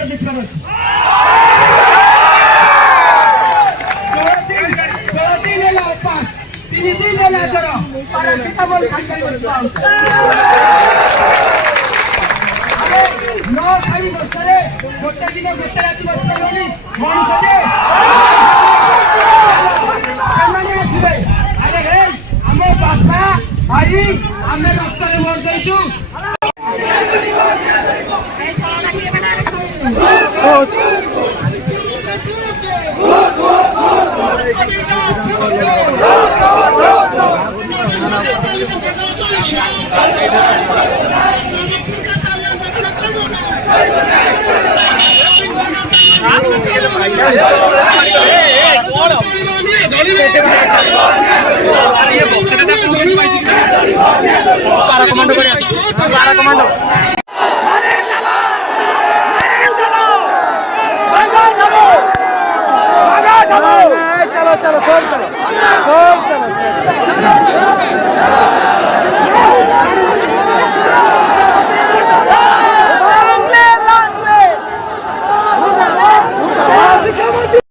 উত্তর দিতে পারছি প্যারাসিটামল খাইতে ଖାଇ ବର୍ଷରେ ଗୋଟେ ଦିନ ଗୋଟେ ରାତି ବସିପାରିବନି ମଣିଷରେ ସେମାନେ ଆସିବେ ଆରେ ହେ ଆମ ବାପା ଭାଇ ଆମେ ରକ୍ତରେ ଭୋଟ ଦେଇଛୁ चलो चलो सब चलो सब चलो सब